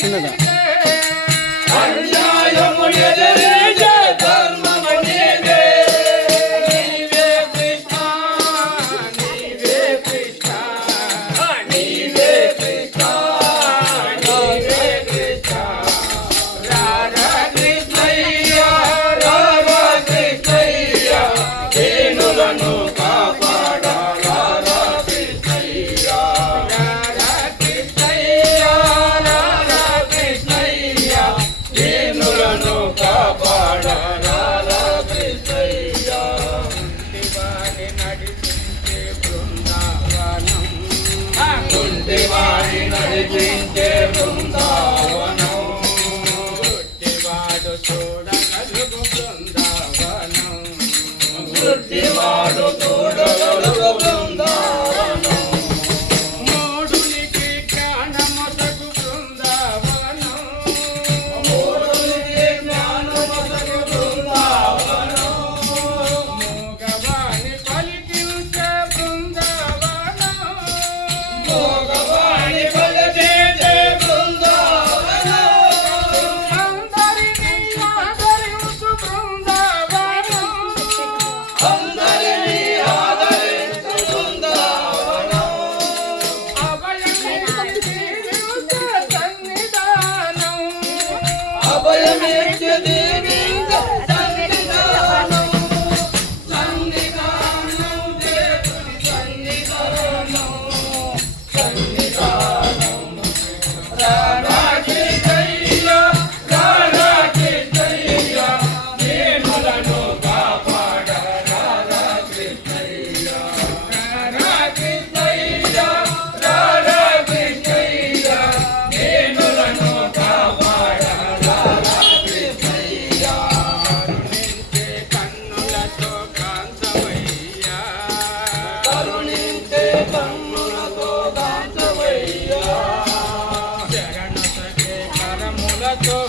చిన్నదా వాడు తోడు బృందా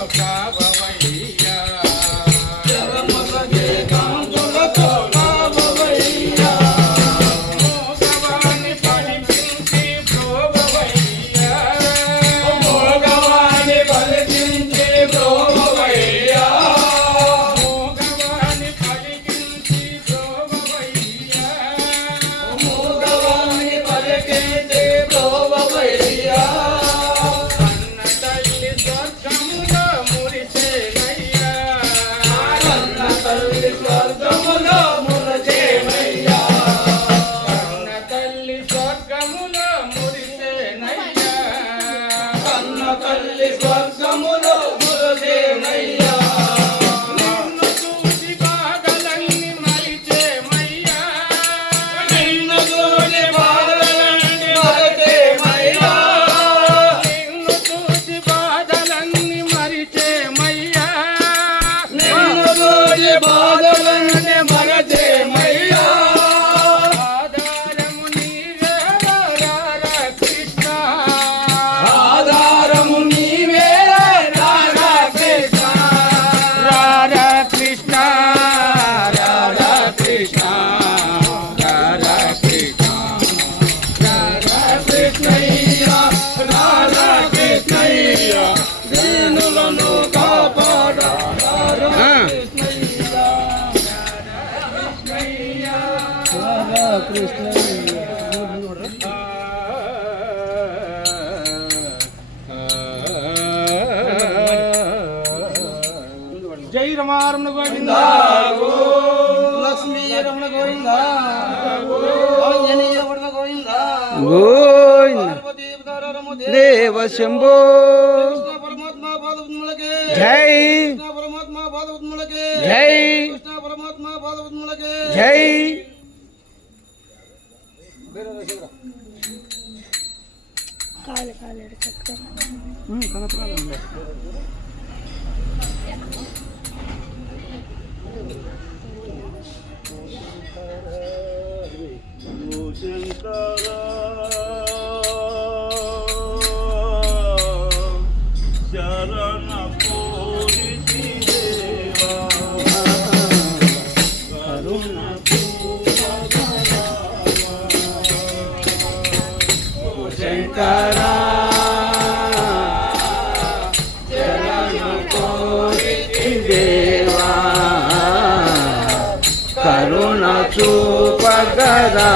Oh God. తల్లి స్వర్గములో జై రమారమణ గోవింద. లక్ష్మీ రమణ గోవింద. గోవింద. గోవింద. దేవ శంభో. జై. జై. జై. కలపరాదండి శంకర శరణ Shankara చూపగరావా